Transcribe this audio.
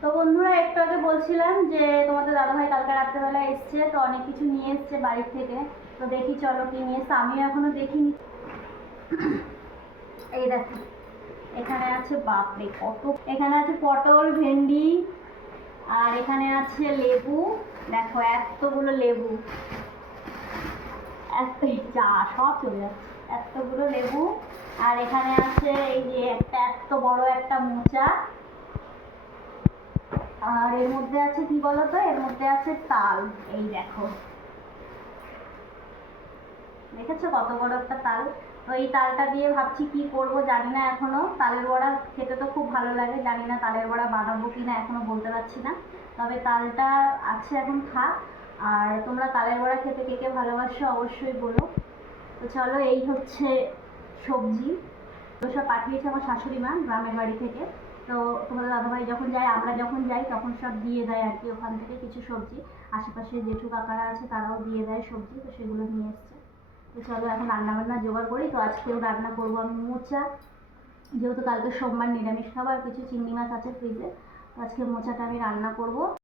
তো বন্ধুরা, একটু আগে বলছিলাম যে তোমাদের দাদাভাই কালকে রাত্রেবেলা এসছে, তো অনেক কিছু নিয়ে এসছে বাড়ির থেকে। তো দেখি চলো কি নিয়ে এসছে, আমিও এখনো দেখিনি। এই দেখো, এখানে আছে বাপরে কত, এখানে আছে পটল, ভেন্ডি, আর এখানে আছে লেবু। দেখো এতগুলো লেবু, এত যা সব চলে যাচ্ছে, এতগুলো লেবু। আর এখানে আছে এই যে একটা এত বড় একটা মোচা। আর এর মধ্যে আছে কি বলতো, এর মধ্যে আছে তাল। এই দেখো, দেখেছো কত বড় একটা তাল। তো এই তালটা দিয়ে ভাবছি কি করব জানি না এখনো। তালের বড়া খেতে তো খুব ভালো লাগে, জানি না তালের বড়া বানাবো কিনা এখনো বলতে পারছি না। তবে তালটা আছে এখন থাক। আর তোমরা তালের বড়া খেতে কে কে ভালোবাসো অবশ্যই বলো। তো চলো, এই হচ্ছে সবজি। তো সব পাঠিয়েছে আমার শাশুড়ি মা গ্রামের বাড়ি থেকে। তো তোমাদের দাদাভাই যখন যায়, আমরা যখন যাই তখন সব দিয়ে দেয় আর কি, ওখান থেকে কিছু সবজি। আশেপাশে জেঠু কাকারা আছে তারাও দিয়ে দেয় সবজি, তো সেগুলো নিয়ে এসছে। তো চলো এখন রান্নাবান্না জোগাড় করি। তো আজকেও রান্না করবো আমি মোচা, যেহেতু কালকে সোমবার নিরামিষ খাবার, কিছু চিংড়ি মাছ আছে ফ্রিজে। তো আজকে মোচাটা আমি রান্না করব।